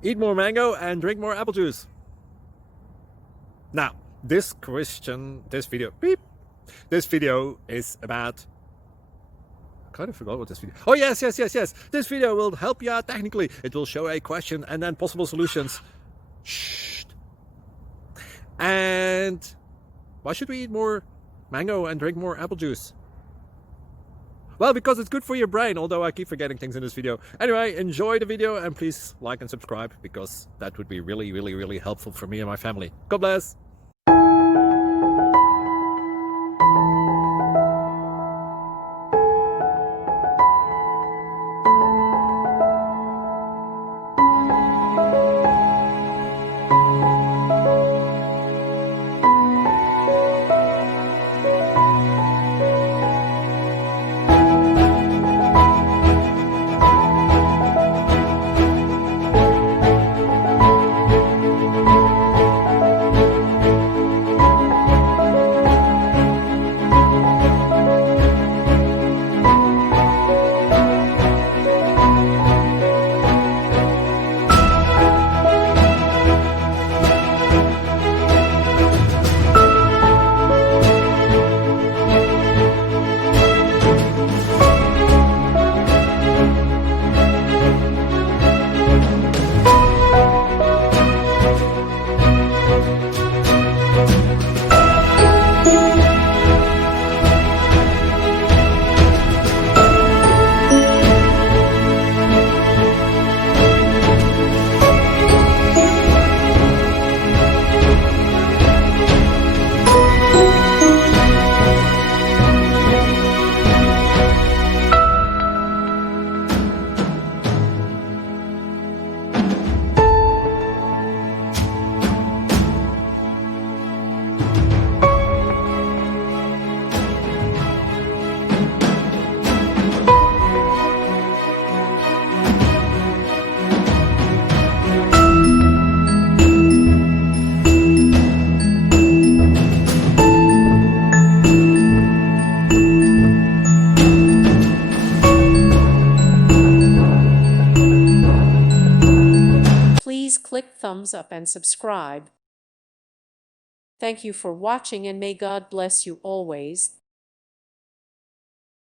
Eat more mango and drink more apple juice. Now, this video is about... I kind of forgot what this video... Oh, yes. This video will help you out technically. It will show a question and then possible solutions. Shh. And why should we eat more mango and drink more apple juice? Well, because it's good for your brain, although I keep forgetting things in this video. Anyway, enjoy the video and please like and subscribe, because that would be really helpful for me and my family. God bless! Please click thumbs up and subscribe. Thank you for watching and may God bless you always.